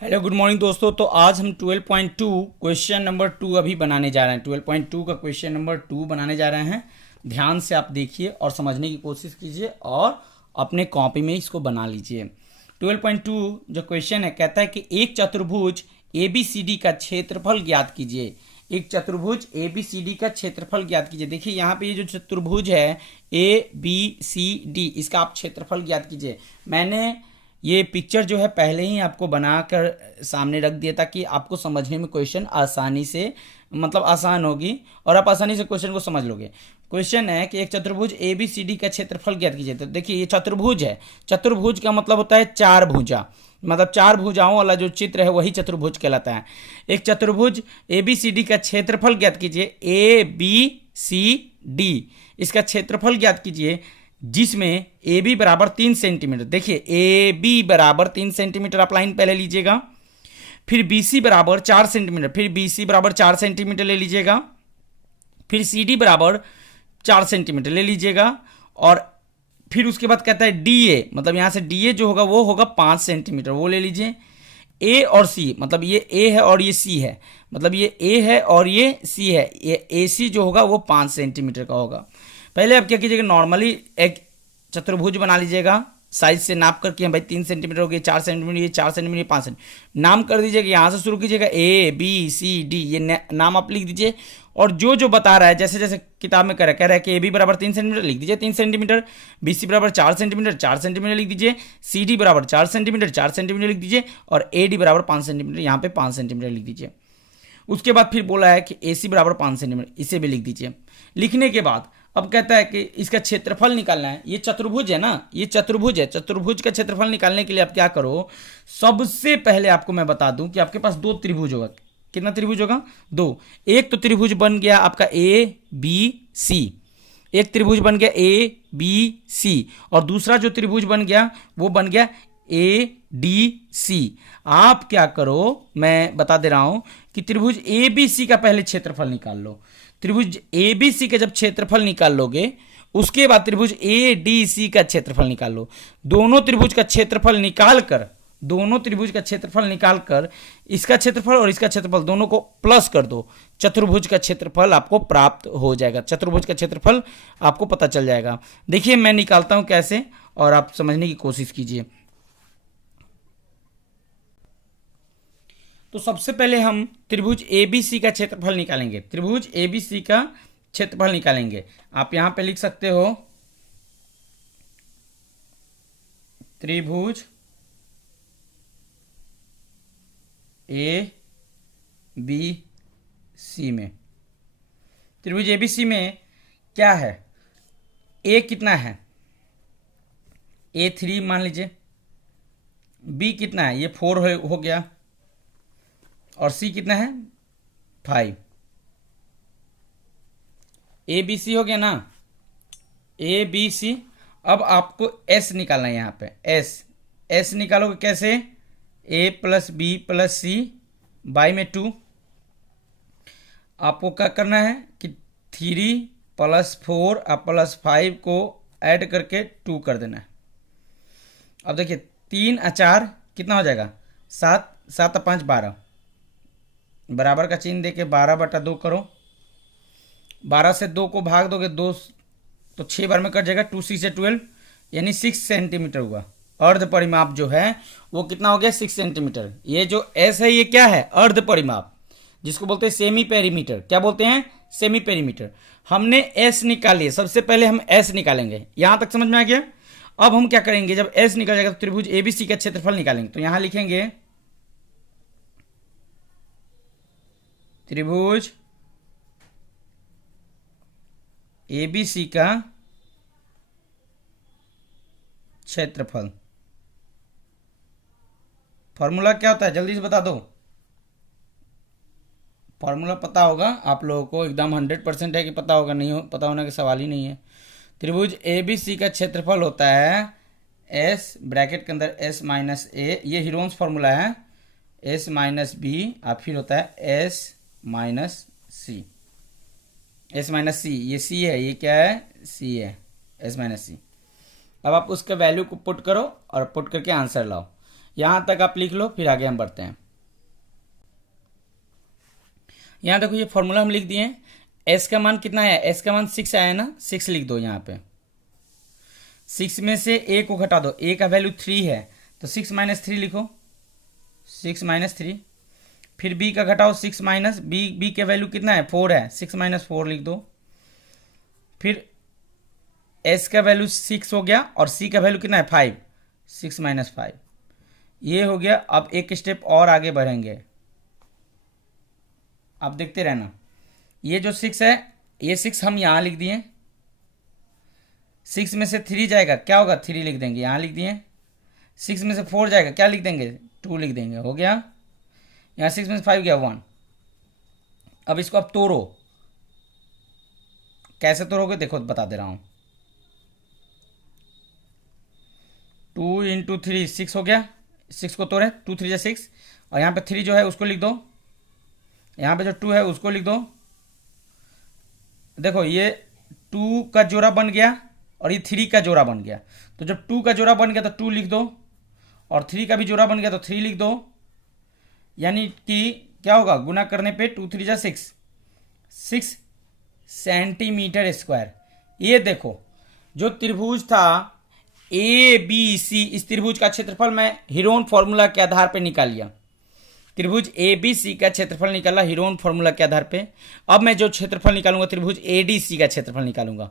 Hello good morning दोस्तों। तो आज हम 12.2 क्वेश्चन नंबर 2 अभी बनाने जा रहे हैं। 12.2 का क्वेश्चन नंबर 2 बनाने जा रहे हैं। ध्यान से आप देखिए और समझने की कोशिश कीजिए और अपने कॉपी में इसको बना लीजिए। 12.2 जो क्वेश्चन है कहता है कि एक चतुर्भुज ABCD का क्षेत्रफल ज्ञात कीजिए। एक चतुर्भुज ABCD का क्षेत्रफल ज्ञात कीजिए। देखिए यहाँ पे ये जो चतुर्भुज है ABCD, इसका आप क्षेत्रफल ज्ञात कीजिए। मैंने ये पिक्चर जो है पहले ही आपको बनाकर सामने रख दिया ताकि आपको समझने में क्वेश्चन आसानी से आसान होगी और आप आसानी से क्वेश्चन को समझ लोगे। क्वेश्चन है कि एक चतुर्भुज ABCD का क्षेत्रफल ज्ञात कीजिए। तो देखिए ये चतुर्भुज है। चतुर्भुज का मतलब होता है चार भुजा, चार भुजाओं वाला जो चित्र है वही चतुर्भुज कहलाता है। एक चतुर्भुज ABCD का क्षेत्रफल ज्ञात कीजिए। ABCD इसका क्षेत्रफल ज्ञात कीजिए जिसमें AB बराबर 3 सेंटीमीटर। देखिए AB बराबर 3 सेंटीमीटर आप लाइन पहले लीजिएगा, फिर BC बराबर 4 सेंटीमीटर, फिर BC बराबर 4 सेंटीमीटर ले लीजिएगा, फिर CD बराबर 4 सेंटीमीटर ले लीजिएगा और फिर उसके बाद कहता है DA, यहाँ से DA जो होगा वो होगा 5 सेंटीमीटर, वो ले लीजिए। A और C, ये A है और ये C है, ये A है और ये C है, ये AC जो होगा वो 5 सेंटीमीटर का होगा। पहले आप क्या कीजिएगा, नॉर्मली एक चतुर्भुज बना लीजिएगा साइज से नाप करके। भाई 3 सेंटीमीटर हो गया, 4 सेंटीमीटर, ये 4 सेंटीमीटर, ये 5 सेंटीमीटर नाम कर दीजिएगा। यहाँ से शुरू कीजिएगा ABCD, ये नाम आप लिख दीजिए और जो बता रहा है जैसे जैसे किताब में कह रहा है कि AB बराबर 3 सेंटीमीटर लिख दीजिए 3 सेंटीमीटर, BC बराबर 4 सेंटीमीटर 4 सेंटीमीटर लिख दीजिए, CD बराबर 4 सेंटीमीटर 4 सेंटीमीटर लिख दीजिए और AD बराबर 5 सेंटीमीटर, यहाँ पे 5 सेंटीमीटर लिख दीजिए। उसके बाद फिर बोला है कि AC बराबर 5 सेंटीमीटर, इसे भी लिख दीजिए। लिखने के बाद अब कहता है कि इसका क्षेत्रफल निकालना है। ये चतुर्भुज है ना, ये चतुर्भुज है। चतुर्भुज का क्षेत्रफल निकालने के लिए आप क्या करो, सबसे पहले आपको मैं बता दूं कि आपके पास दो त्रिभुज होगा। कितना त्रिभुज होगा? दो। एक तो त्रिभुज बन गया आपका ABC, एक त्रिभुज बन गया ABC और दूसरा जो त्रिभुज बन गया वो बन गया ADC। आप क्या करो, मैं बता दे रहा हूं कि त्रिभुज ABC का पहले क्षेत्रफल निकाल लो। त्रिभुज ABC का जब क्षेत्रफल निकाल लोगे उसके बाद त्रिभुज ADC का क्षेत्रफल निकाल लो। दोनों त्रिभुज का क्षेत्रफल निकाल कर इसका क्षेत्रफल और इसका क्षेत्रफल दोनों को प्लस कर दो। चतुर्भुज का क्षेत्रफल आपको प्राप्त हो जाएगा। चतुर्भुज का क्षेत्रफल आपको पता चल जाएगा। देखिए मैं निकालता हूं कैसे और आप समझने की कोशिश कीजिए। तो सबसे पहले हम त्रिभुज ABC का क्षेत्रफल निकालेंगे। त्रिभुज ABC का क्षेत्रफल निकालेंगे। आप यहां पे लिख सकते हो त्रिभुज ABC में, त्रिभुज ABC में क्या है, A कितना है, A3 मान लीजिए, B कितना है, ये 4 हो गया और C कितना है 5। ABC हो गया ना, ABC। अब आपको S निकालना है। यहाँ पे S निकालोगे कैसे, A plus B plus C by में 2। आपको क्या करना है कि 3 प्लस 4 और प्लस 5 को ऐड करके 2 कर देना है। अब देखिए 3 और 4 कितना हो जाएगा, 7, 7 और 5 12, बराबर का चिन्ह देके 12/2 करो। 12 से 2 को भाग दोगे 2 तो 6 बार में कट जाएगा। 2 से 12 यानी 6 सेंटीमीटर हुआ। अर्ध परिमाप जो है वो कितना हो गया, 6 सेंटीमीटर। ये जो S है ये क्या है, अर्ध परिमाप, जिसको बोलते हैं सेमी पेरीमीटर। क्या बोलते हैं, सेमी पेरीमीटर। हमने S निकाल लिया। सबसे पहले हम S निकालेंगे। यहां तक समझ में आ गया। अब हम क्या करेंगे, जब S निकल जाएगा तो त्रिभुज ABC का क्षेत्रफल निकालेंगे। तो यहां लिखेंगे त्रिभुज ABC का क्षेत्रफल। फॉर्मूला क्या होता है, जल्दी से बता दो। फॉर्मूला पता होगा आप लोगों को, एकदम 100% है कि पता होगा, नहीं हो पता होने का सवाल ही नहीं है। त्रिभुज ABC का क्षेत्रफल होता है S ब्रैकेट के अंदर S माइनस A, ये हीरोन्स फॉर्मूला है, S माइनस B और फिर होता है S minus C। S minus C, ये C है, ये क्या है, C है, S माइनस C। अब आप उसके वैल्यू को पुट करो और पुट करके आंसर लाओ। यहां तक आप लिख लो, फिर आगे हम बढ़ते हैं। यहां देखो ये फॉर्मूला हम लिख दिए। एस का मान कितना है, एस का मान 6 आया ना, 6 लिख दो यहाँ पे। 6 में से ए को घटा दो, ए का वैल्यू 3 है तो 6 माइनस 3 लिखो, 6 माइनस 3। फिर बी का घटाओ, 6 माइनस बी का वैल्यू कितना है, 4 है, 6 माइनस 4 लिख दो। फिर एस का वैल्यू 6 हो गया और सी का वैल्यू कितना है, 5, 6 माइनस 5 ये हो गया। अब एक स्टेप और आगे बढ़ेंगे, आप देखते रहना। ये जो 6 है, ये 6 हम यहाँ लिख दिए। 6 में से 3 जाएगा, क्या होगा, 3 लिख देंगे, यहाँ लिख दिए। 6 में से 4 जाएगा, क्या लिख देंगे, 2 लिख देंगे, हो गया। यहाँ 6 में से 5 गया 1। अब इसको आप तोड़ो, कैसे तोड़ोगे देखो बता दे रहा हूँ। 2 इंटू 3 6 हो गया, 6 को तोड़े, 2 3 जा 6, और यहाँ पे 3 जो है उसको लिख दो, यहाँ पे जो 2 है उसको लिख दो। देखो ये 2 का जोड़ा बन गया और ये 3 का जोड़ा बन गया। तो जब 2 का जोड़ा बन गया तो 2 लिख दो, और 3 का भी जोड़ा बन गया तो 3 लिख दो। यानी कि क्या होगा, गुना करने पे 2 3 जा 6, 6 सेंटीमीटर स्क्वायर। ये देखो जो त्रिभुज था ए बी सी, इस त्रिभुज का क्षेत्रफल मैं हीरोन फॉर्मूला के आधार पर निकाल लिया। त्रिभुज ए बी सी का क्षेत्रफल निकाला हीरोन फॉर्मूला के आधार पे। अब मैं जो क्षेत्रफल निकालूंगा त्रिभुज ए डी सी का क्षेत्रफल निकालूंगा।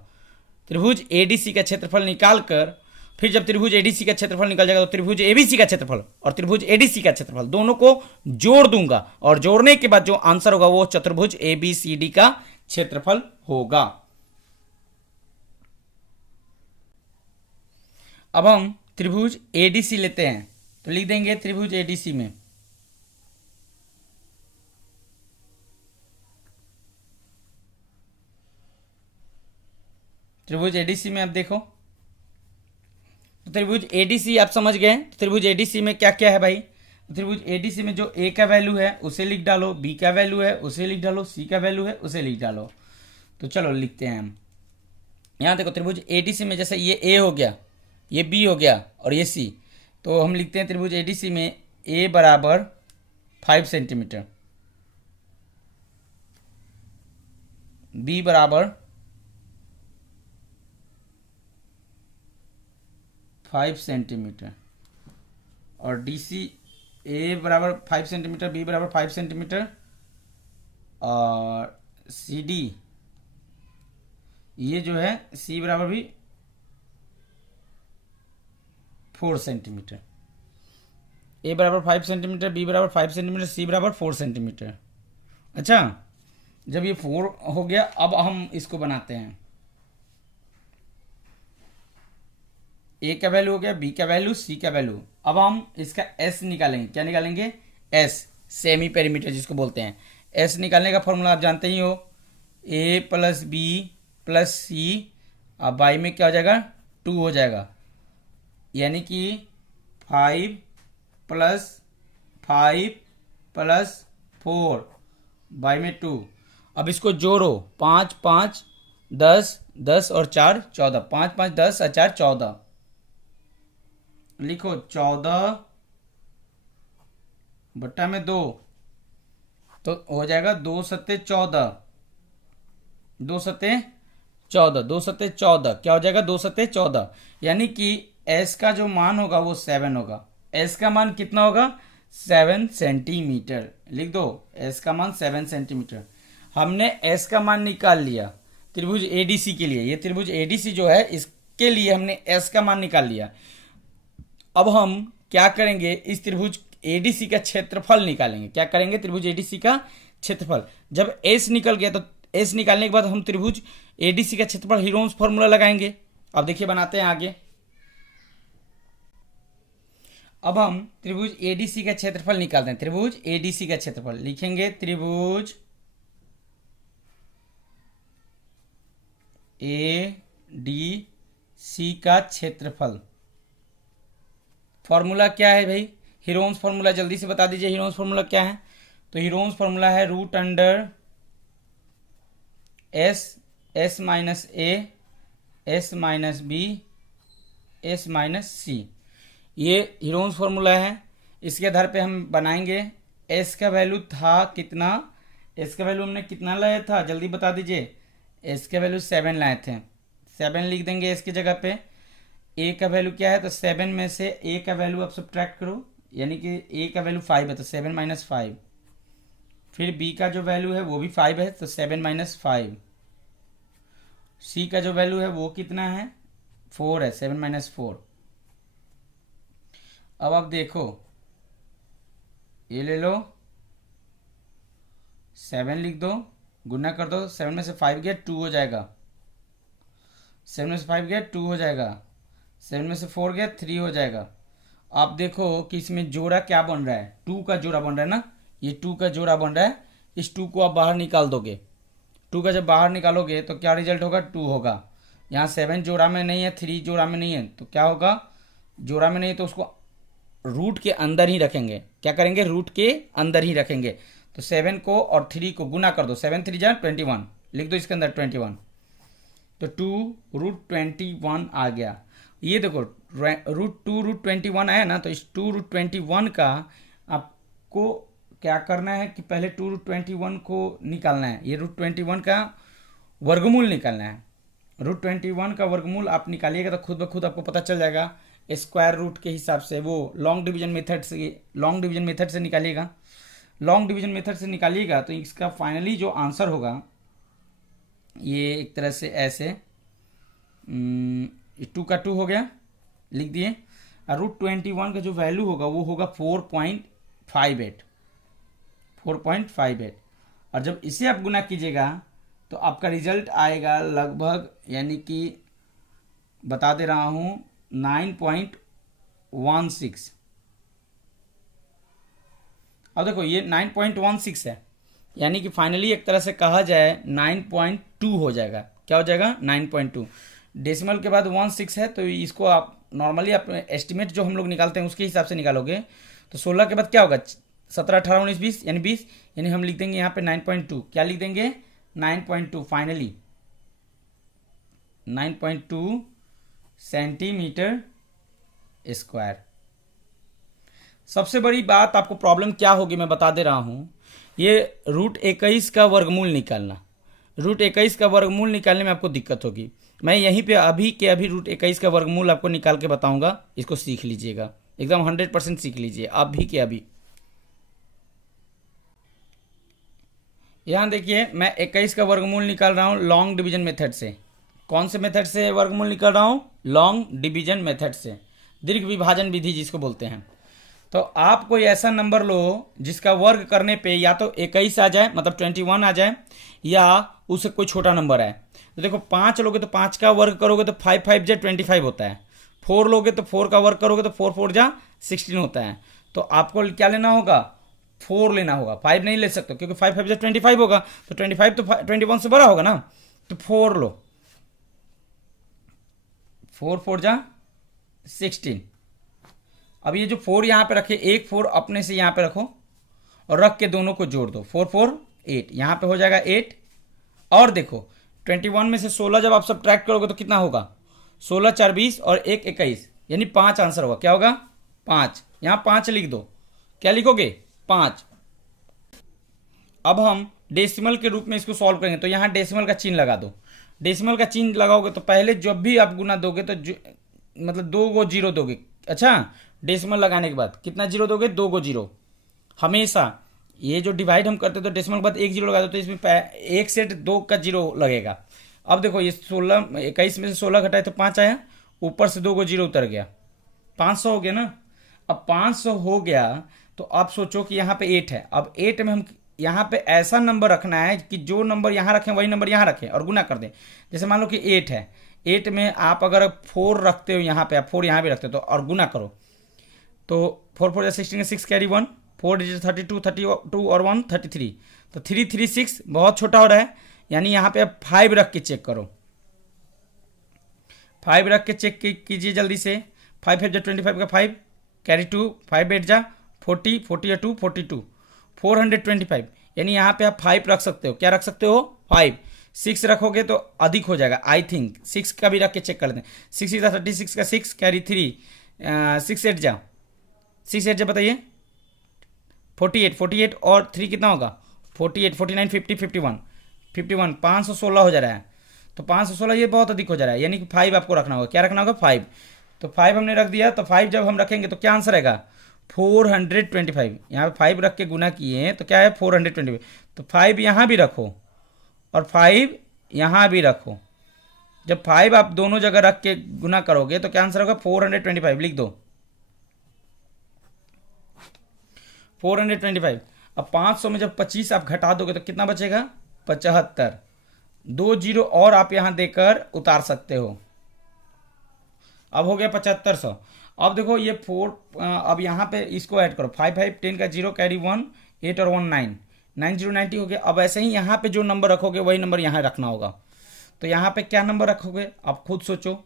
त्रिभुज ए डी सी का क्षेत्रफल निकाल कर फिर जब त्रिभुज ए डी सी का क्षेत्रफल निकल जाएगा तो त्रिभुज ए बी सी का क्षेत्रफल और त्रिभुज ए डी सी का क्षेत्रफल दोनों को जोड़ दूंगा, और जोड़ने के बाद जो आंसर होगा वो चतुर्भुज ए बी सी डी का क्षेत्रफल होगा। अब हम त्रिभुज ए डी सी लेते हैं, तो लिख देंगे त्रिभुज ए डी सी में त्रिभुज एडीसी में आप देखो, तो त्रिभुज एडीसी आप समझ गए। तो त्रिभुज एडीसी में क्या क्या है भाई, त्रिभुज एडीसी में जो ए का वैल्यू है उसे लिख डालो, बी का वैल्यू है उसे लिख डालो, सी का वैल्यू है उसे लिख डालो। तो चलो लिखते हैं हम। यहाँ देखो त्रिभुज एडीसी में जैसे ये ए हो गया, ये बी हो गया और ये सी, तो हम लिखते हैं त्रिभुज एडीसी में ए बराबर 5 सेंटीमीटर, बी बराबर 5 सेंटीमीटर, और डी सी ए बराबर 5 सेंटीमीटर, बी बराबर 5 सेंटीमीटर, और सी डी ये जो है सी बराबर भी 4 सेंटीमीटर। ए बराबर 5 सेंटीमीटर, बी बराबर 5 सेंटीमीटर, सी बराबर 4 सेंटीमीटर। अच्छा, जब ये 4 हो गया अब हम इसको बनाते हैं। ए का वैल्यू हो गया, बी का वैल्यू, सी का वैल्यू। अब हम इसका एस निकालेंगे, क्या निकालेंगे, एस, सेमी पेरीमीटर जिसको बोलते हैं। एस निकालने का फॉर्मूला आप जानते ही हो, ए प्लस बी प्लस सी, अब बाई में क्या हो जाएगा, 2 हो जाएगा, यानी कि 5 प्लस 5 प्लस 4 बाई में 2। अब इसको जोड़ो, 5 5 10 10 और 4 14, 5 5 10 और 4 14, लिखो 14 बट्टा में 2, तो हो जाएगा 2 सत्ते 14, 2 सत्ते 14, 2 सत्ते 14, क्या हो जाएगा 2 सत्ते 14, यानी कि एस का जो मान होगा वो 7 होगा। एस का मान कितना होगा, 7 सेंटीमीटर, लिख दो एस का मान 7 सेंटीमीटर। हमने एस का मान निकाल लिया त्रिभुज एडीसी के लिए। ये त्रिभुज एडीसी जो है इसके लिए हमने एस का मान निकाल लिया। अब हम क्या करेंगे, इस त्रिभुज एडीसी का क्षेत्रफल निकालेंगे। क्या करेंगे, त्रिभुज एडीसी का क्षेत्रफल। जब एस निकल गया तो एस निकालने के बाद हम त्रिभुज एडीसी का क्षेत्रफल हीरोन्स फॉर्मूला लगाएंगे। अब देखिए बनाते हैं आगे। अब हम त्रिभुज एडीसी का क्षेत्रफल निकालते हैं। त्रिभुज एडीसी का क्षेत्रफल लिखेंगे, त्रिभुज एडीसी का क्षेत्रफल। फॉर्मूला क्या है भाई, हीरोन्स फॉर्मूला जल्दी से बता दीजिए, हीरोन्स फॉर्मूला क्या है। तो हीरोन्स फॉर्मूला है root under S, S minus A, S minus B, S minus C. ये हीरोन्स फॉर्मूला है। इसके आधार पे हम बनाएंगे। एस का वैल्यू था कितना, एस का वैल्यू हमने कितना लाया था जल्दी बता दीजिए। एस का वैल्यू 7 लाए थे, 7 लिख देंगे एस की जगह पे। ए का वैल्यू क्या है, तो 7 में से ए का वैल्यू आप सब्ट्रैक्ट करो, यानी कि ए का वैल्यू 5 है तो 7 माइनस 5। फिर बी का जो वैल्यू है वो भी 5 है तो 7 माइनस 5। सी का जो वैल्यू है वो कितना है, 4 है, 7 माइनस 4। अब आप देखो, ये ले लो, 7 लिख दो, गुना कर दो, 7 में से 5 गया 2 हो जाएगा, 7 में से 5 गया 2 हो जाएगा, 7 में से 4 गया 3 हो जाएगा। आप देखो कि इसमें जोड़ा क्या बन रहा है, 2 का जोड़ा बन रहा है ना, ये 2 का जोड़ा बन रहा है। इस 2 को आप बाहर निकाल दोगे, 2 का जब बाहर निकालोगे तो क्या रिजल्ट होगा, 2 होगा। यहाँ 7 जोड़ा में नहीं है, 3 जोड़ा में नहीं है, तो क्या होगा, जोड़ा में नहीं है तो उसको रूट के अंदर ही रखेंगे। क्या करेंगे, रूट के अंदर ही रखेंगे। तो 7 को और 3 को गुना कर दो, 7 3 जा 21, लिख दो इसके अंदर 21, तो 2√21 आ गया। ये देखो √2√21 आया ना, तो इस 2√21 का आपको क्या करना है कि पहले 2√21 को निकालना है, ये √21 का वर्गमूल निकालना है। √21 का वर्गमूल आप निकालिएगा तो खुद ब खुद आपको पता चल जाएगा स्क्वायर रूट के हिसाब से। वो लॉन्ग डिवीजन मेथड से निकालिएगा, लॉन्ग डिवीजन मेथड से निकालिएगा तो इसका फाइनली जो आंसर होगा ये एक तरह से ऐसे 2 का 2 हो गया, लिख दिए। और √21 का जो वैल्यू होगा वो होगा 4.58। और जब इसे आप गुना कीजिएगा तो आपका रिजल्ट आएगा लगभग, यानी कि बता दे रहा हूँ 9.16। अब देखो ये 9.16 है, यानी कि फाइनली एक तरह से कहा जाए 9.2 हो जाएगा। क्या हो जाएगा, 9.2। डेसिमल के बाद 16 है, तो इसको आप नॉर्मली अपने एस्टिमेट जो हम लोग निकालते हैं उसके हिसाब से निकालोगे। तो 16 के बाद क्या होगा, 17 18 19 20 यानी 20, यानी हम लिख देंगे यहाँ पे 9.2। क्या लिख देंगे, 9.2। Finally 9.2 centimetre square. सबसे बड़ी बात आपको प्रॉब्लम क्या होगी मैं बता दे रहा हूँ, ये √21 का वर्गमूल निकालना। √21 का वर्गमूल निकालने में आपको दिक्कत होगी। मैं यहीं पे अभी के अभी √21 का वर्गमूल आपको निकाल के बताऊंगा, इसको सीख लीजिएगा, एकदम 100% सीख लीजिए अभी के अभी। यहाँ देखिए मैं 21 का वर्गमूल निकाल रहा हूँ लॉन्ग डिवीजन मेथड से। कौन से मेथड से वर्गमूल निकाल रहा हूँ, लॉन्ग डिवीजन मेथड से, दीर्घ विभाजन विधि जिसको बोलते हैं। तो आप कोई ऐसा नंबर लो जिसका वर्ग करने पे या तो 21 आ जाए, मतलब 21 आ जाए, या उससे कोई छोटा नंबर आए। तो देखो 5 लोगे तो 5 का वर्ग करोगे तो 5 5 जा 25 होता है। 4 लोगे तो 4 का वर्ग करोगे तो 4 4 जा 16 होता है। तो आपको क्या लेना होगा, 4 लेना होगा, 5 नहीं ले सकते क्योंकि 5 5 जा 25 होगा, तो 25 तो 21 से बड़ा होगा ना, तो 4 लो, 4 4 जा 16। अब ये जो 4 यहाँ पे रखे, एक 4 अपने से यहाँ पे रखो और रख के दोनों को जोड़ दो, 4 4 8, यहाँ पे हो जाएगा 8। और देखो 21 में से 16 जब आप सब ट्रैक करोगे तो कितना होगा, 16 4 20 और 1 21, यानी 5 आंसर होगा। क्या होगा, 5। यहाँ 5 लिख दो, क्या लिखोगे, 5। अब हम डेसिमल के रूप में इसको सॉल्व करेंगे, तो यहाँ डेसिमल का चिन्ह लगा दो। डेसिमल का चिन्ह लगाओगे तो पहले जब भी आप गुना दोगे तो मतलब 2 गो जीरो दोगे। अच्छा, डेसिमल लगाने के बाद कितना जीरो दोगे, 2 गो जीरो। हमेशा ये जो डिवाइड हम करते तो डेसिमल के बाद 1 जीरो लगा दो, तो इसमें एक सेट 2 का जीरो लगेगा। अब देखो ये 21 में से 16 घटाए तो 5 आया, ऊपर से 2 गो जीरो उतर गया, 500 हो गया ना। अब 500 हो गया तो आप सोचो कि यहाँ पे 8 है। अब 8 में हम यहाँ पे ऐसा नंबर रखना है कि जो नंबर यहाँ रखें वही नंबर यहाँ रखें और गुना कर दें। जैसे मान लो कि 8 है, 8 में आप अगर 4 रखते हो यहाँ पे, आप 4 यहाँ भी रखते हो तो और गुना करो, तो 4 4 16 6 कैरी 1, 4 डिजिट 32 32 और 1 33, तो 3 3 6 बहुत छोटा हो रहा है, यानी यहाँ पे आप 5 रख के चेक करो, 5 रख के चेक कीजिए जल्दी से। 5 5 जा 25 का 5 कैरी 2, 5 8 जा 40 40 2 42 425, यानी यहाँ पे आप 5 रख सकते हो। क्या रख सकते हो, 5। 6 रखोगे तो अधिक हो जाएगा, आई थिंक 6 का भी रख के चेक कर लेते हैं। 6 36 का 6 कैरी 3, 6 8 जा 6 8 जब बताइए 48, 48 और 3 कितना होगा 48, 49, 50, 51, 51, 516 हो जा रहा है। तो 516 ये बहुत अधिक हो जा रहा है, यानी कि 5 आपको रखना होगा। क्या रखना होगा 5। तो 5 हमने रख दिया। तो 5 जब हम रखेंगे तो क्या आंसर आएगा 425। यहाँ पे 5 रख के गुना किए तो क्या है 425। तो 5 यहाँ भी रखो और 5 यहाँ भी रखो। जब 5 आप दोनों जगह रख के गुना करोगे तो क्या आंसर होगा 425। लिख दो 425। अब 500 में जब 25 आप घटा दोगे तो कितना बचेगा 75। 2 जीरो और आप यहां देकर उतार सकते हो। अब हो गया 7500। अब देखो ये 4, अब यहाँ पे इसको ऐड करो 5 5 10 का 0 कैरी 1 8 और 1 9 9 0 90 हो गया। अब ऐसे ही यहाँ पे जो नंबर रखोगे वही नंबर यहाँ रखना होगा। तो यहाँ पे क्या नंबर रखोगे आप खुद सोचो।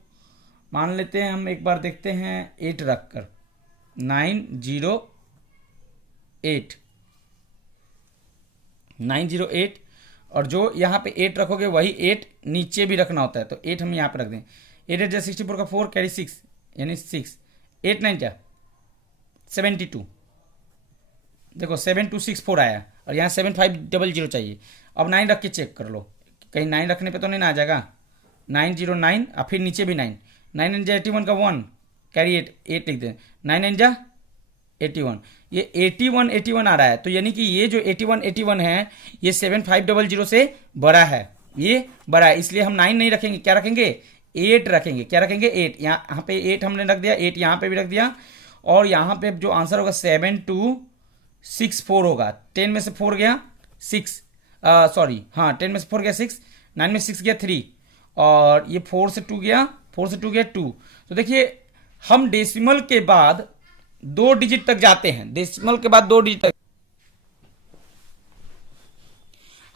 मान लेते हैं हम एक बार देखते हैं 8 रख कर 908 908 और जो यहाँ पे 8 रखोगे वही 8 नीचे भी रखना होता है। तो 8 हम यहाँ पे रख दें। 8 8 64 का 4 कैरी 6 यानी 6 8 9 क्या 72। देखो 7264 आया और यहाँ 7500 चाहिए। अब 9 रख के चेक कर लो कहीं 9 रखने पे तो नहीं ना आ जाएगा। 909 और फिर नीचे भी 9 9 9 जा 81 का 1 कैरी 8 8 लिख दें 9 9 जा 81। ये 81 81 आ रहा है। तो यानी कि ये जो 81 81 है ये 7500 से बड़ा है, ये बड़ा है। इसलिए हम 9 नहीं रखेंगे, क्या रखेंगे 8 रखेंगे। क्या रखेंगे 8। यहाँ पे 8 हमने रख दिया, 8 यहाँ पे भी रख दिया। और यहाँ पे जो आंसर होगा 7264 होगा। 10 में से 4 गया 6, सॉरी हाँ 10 में से 4 गया 6, 9 में 6 गया 3 और ये 4 से 2 गया 2। तो देखिए हम डेसिमल के बाद 2 डिजिट तक जाते हैं। डेसिमल के बाद 2 डिजिट तक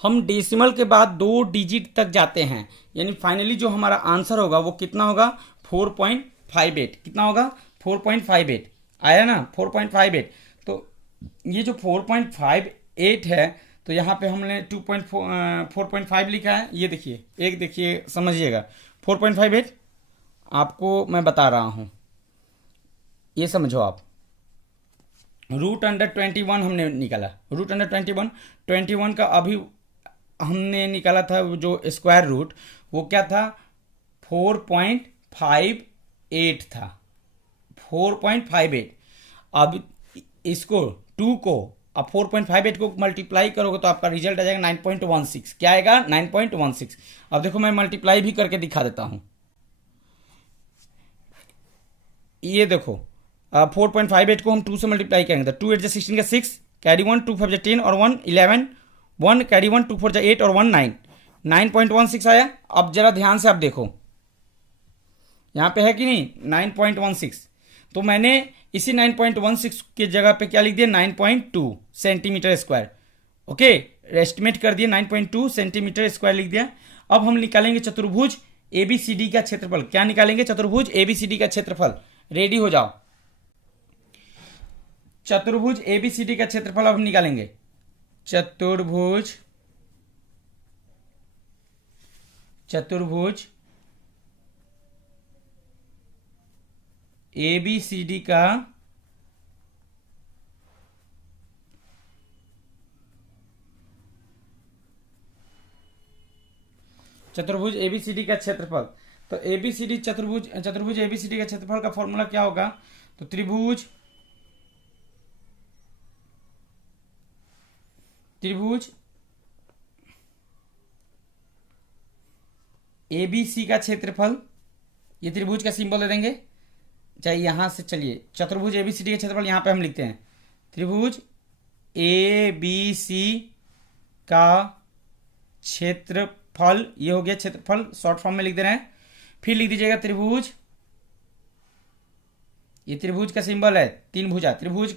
हम डेसिमल के बाद 2 डिजिट तक जाते हैं। यानी फाइनली जो हमारा आंसर होगा वो कितना होगा 4.58। कितना होगा 4.58 आया ना 4.58। तो ये जो 4.58 है तो यहाँ पे हमने 4.5 लिखा है। ये देखिए एक देखिए समझिएगा 4.58 आपको मैं बता रहा हूँ, ये समझो आप। रूट अंडर 21 हमने निकाला। रूट अंडर 21 का अभी हमने निकाला था जो स्क्वायर रूट वो क्या था 4.58 था 4.58। अब इसको 2 को अब 4.58 को मल्टीप्लाई करोगे तो आपका रिजल्ट आ जाएगा 9.16। क्या आएगा 9.16। अब देखो मैं मल्टीप्लाई भी करके दिखा देता हूं। ये देखो 4.58 को हम 2 से मल्टीप्लाई करेंगे तो 2 8 16 का 6 कैरी 1 2 5 10 और 1 11 1 कैरी 1 2 4 8 और 1 9 9.16 आया। अब जरा ध्यान से आप देखो यहाँ पे है कि नहीं 9.16। तो मैंने इसी 9.16 की जगह पे क्या लिख दिया 9.2 सेंटीमीटर स्क्वायर। ओके एस्टिमेट कर दिया 9.2 सेंटीमीटर स्क्वायर लिख दिया। अब हम निकालेंगे चतुर्भुज ABCD का क्षेत्रफल। क्या निकालेंगे चतुर्भुज ABCD का क्षेत्रफल। रेडी हो जाओ। चतुर्भुज ABCD का क्षेत्रफल अब हम निकालेंगे। चतुर्भुज ABCD का चतुर्भुज ABCD का क्षेत्रफल। तो ABCD चतुर्भुज ABCD का क्षेत्रफल का फॉर्मूला क्या होगा। तो त्रिभुज ABC का क्षेत्रफल, ये त्रिभुज का सिंबल दे देंगे चाहे यहां से। चलिए चतुर्भुज ABCD का क्षेत्रफल यहां पे हम लिखते हैं त्रिभुज ABC का क्षेत्रफल। ये हो गया क्षेत्रफल, शॉर्ट फॉर्म में लिख दे रहे हैं। फिर लिख दीजिएगा त्रिभुज, ये त्रिभुज का सिंबल है 3 भुजा। त्रिभुज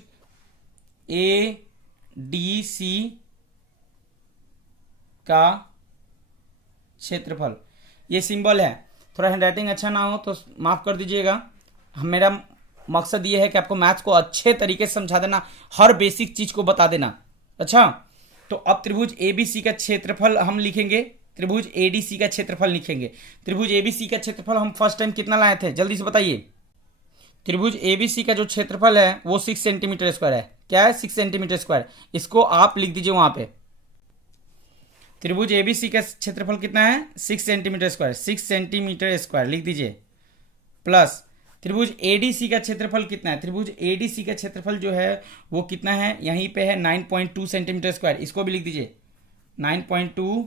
ADC का क्षेत्रफल, ये सिंबल है। थोड़ा हैंडराइटिंग अच्छा ना हो तो माफ कर दीजिएगा। मेरा मकसद ये है कि आपको मैथ्स को अच्छे तरीके से समझा देना, हर बेसिक चीज को बता देना। अच्छा तो अब त्रिभुज ABC का क्षेत्रफल हम लिखेंगे, त्रिभुज ADC का क्षेत्रफल लिखेंगे। त्रिभुज ABC का क्षेत्रफल हम फर्स्ट टाइम कितना लाए थे जल्दी से बताइए। त्रिभुज एबीसी का जो क्षेत्रफल है वो 6 सेंटीमीटर स्क्वायर है। क्या है? 6 सेंटीमीटर स्क्वायर। इसको आप लिख दीजिए वहां पे। त्रिभुज एबीसी का क्षेत्रफल कितना है? 6 सेंटीमीटर स्क्वायर। 6 सेंटीमीटर स्क्वायर लिख दीजिए। प्लस त्रिभुज एडीसी का क्षेत्रफल कितना है? त्रिभुज एडीसी का क्षेत्रफल जो है वो कितना है? यहीं पे है 9.2 सेंटीमीटर स्क्वायर। इसको भी लिख दीजिए 9.2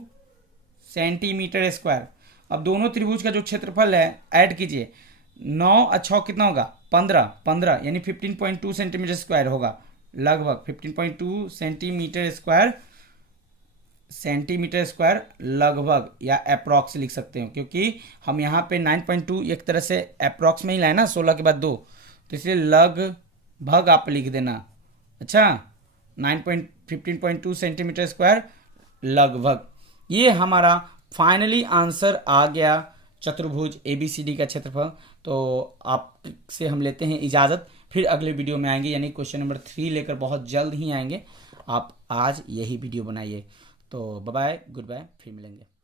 सेंटीमीटर स्क्वायर। अब दोनों त्रिभुज का जो क्षेत्रफल है ऐड कीजिए। 9 और 6 कितना होगा? 15 यानी 15.2 सेंटीमीटर स्क्वायर होगा। लगभग 15.2 सेंटीमीटर स्क्वायर लगभग या अप्रॉक्स लिख सकते हो, क्योंकि हम यहाँ पे 9.2 एक तरह से अप्रॉक्स में ही लाए ना, 16 के बाद 2, तो इसलिए लगभग आप लिख देना। अच्छा, 15.2 सेंटीमीटर स्क्वायर लगभग। ये हमारा फाइनली आंसर आ गया चतुर्भुज ABCD का क्षेत्रफल। तो आपसे हम लेते हैं इजाज़त, फिर अगले वीडियो में आएंगे, यानी क्वेश्चन नंबर 3 लेकर बहुत जल्द ही आएंगे। आप आज यही वीडियो बनाइए। तो बाय बाय, गुड बाय, फिर मिलेंगे।